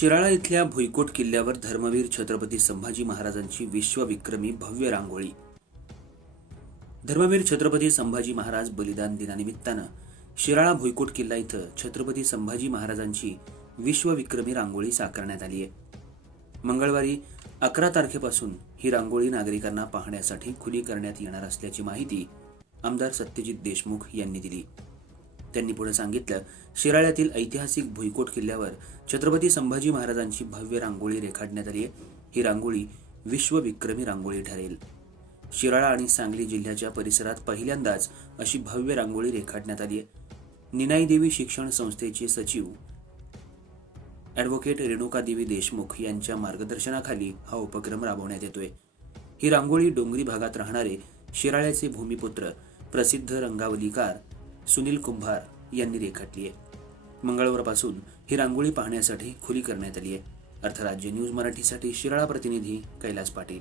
शिराळा इथल्या भुईकोट किल्ल्यावर धर्मवीर छत्रपती संभाजी महाराजांची विश्वविक्रमी भव्य रांगोळी। धर्मवीर छत्रपती संभाजी महाराज बलिदान दिनानिमित्तानं शिराळा भुईकोट किल्ला इथं छत्रपती संभाजी महाराजांची विश्वविक्रमी रांगोळी साकारण्यात आली आहे। मंगळवारी 11 तारखेपासून ही रांगोळी नागरिकांना पाहण्यासाठी खुली करण्यात येणार असल्याची माहिती आमदार सत्यजित देशमुख यांनी दिली। त्यांनी पुढे सांगितलं, शिराळ्यातील ऐतिहासिक भुईकोट किल्ल्यावर छत्रपती संभाजी महाराजांची भव्य रांगोळी रेखाटण्यात आली आहे। ही रांगोळी विश्वविक्रमी रांगोळी ठरेल। शिराळा आणि सांगली जिल्ह्याच्या परिसरात पहिल्यांदाच अशी भव्य रांगोळी रेखाटण्यात आली आहे। निनाई देवी शिक्षण संस्थेचे सचिव ॲडव्होकेट रेणुका देवी देशमुख यांच्या मार्गदर्शनाखाली हा उपक्रम राबवण्यात येतोय। ही रांगोळी डोंगरी भागात राहणारे शिराळ्याचे भूमिपुत्र प्रसिद्ध रंगावलीकार सुनील कुंभार यांनी रेखाटली आहे। मंगळवारपासून ही रांगोळी पाहण्यासाठी खुली करण्यात आली आहे। अर्थराज्य न्यूज मराठीसाठी शिराळा प्रतिनिधी कैलास पाटील।